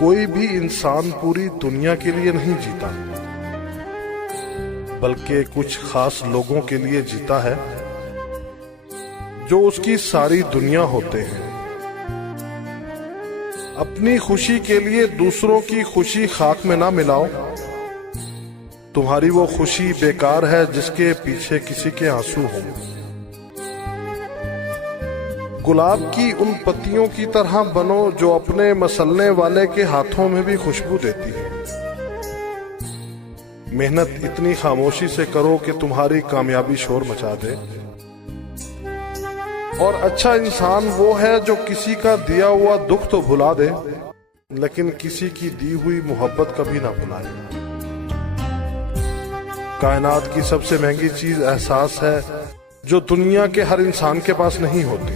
कोई भी इंसान पूरी दुनिया के लिए नहीं जीता, बल्कि कुछ खास लोगों के लिए जीता है जो उसकी सारी दुनिया होते हैं। अपनी खुशी के लिए दूसरों की खुशी खाक में ना मिलाओ। तुम्हारी वो खुशी बेकार है जिसके पीछे किसी के आंसू हों। गुलाब की उन पत्तियों की तरह बनो जो अपने मसलने वाले के हाथों में भी खुशबू देती है। मेहनत इतनी खामोशी से करो कि तुम्हारी कामयाबी शोर मचा दे। और अच्छा इंसान वो है जो किसी का दिया हुआ दुख तो भुला दे, लेकिन किसी की दी हुई मोहब्बत कभी ना भुलाए। कायनात की सबसे महंगी चीज एहसास है जो दुनिया के हर इंसान के पास नहीं होती।